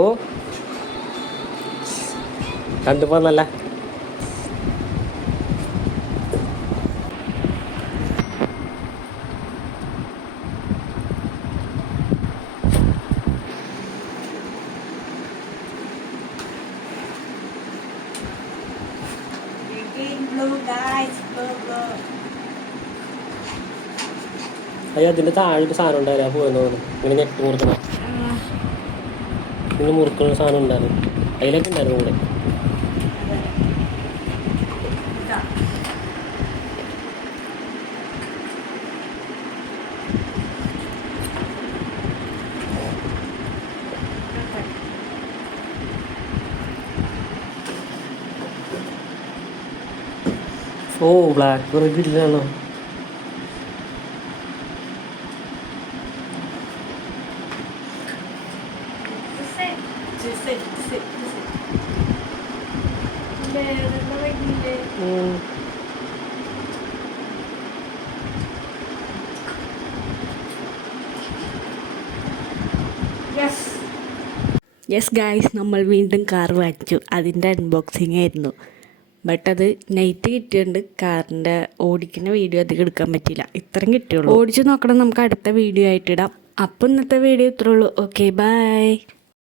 ഓ കണ്ടുപോന്നല്ല. അയ്യോ അതിൻ്റെ താഴെ സാധനം ഉണ്ടാവില്ല പോയെന്ന് തോന്നുന്നു. ഇങ്ങനെ നെറ്റ് മുറുക്കണം, ഇങ്ങനെ മുറുക്കുന്ന സാധനം ഉണ്ടായിരുന്നു. അതിലൊക്കെ ഉണ്ടായിരുന്നു കൂടെ. ഓ ബ്ലാക്ക് ബെറി ഗ്രില്ലാണോ? യെസ് ഗായ്സ്, നമ്മൾ വീണ്ടും കാർ വാങ്ങിച്ചു. അതിൻ്റെ അൺബോക്സിങ് ആയിരുന്നു. ബട്ട് അത് നൈറ്റ് കിട്ടിയിട്ടുണ്ട്. കാറിൻ്റെ ഓടിക്കുന്ന വീഡിയോ അധികം എടുക്കാൻ പറ്റിയില്ല. ഇത്രയും കിട്ടിയുള്ളൂ. ഓടിച്ച് നോക്കണം, നമുക്ക് അടുത്ത വീഡിയോ ആയിട്ടിടാം. അപ്പോൾ ഇന്നത്തെ വീഡിയോ ഇത്രേ ഉള്ളൂ. Okay bye.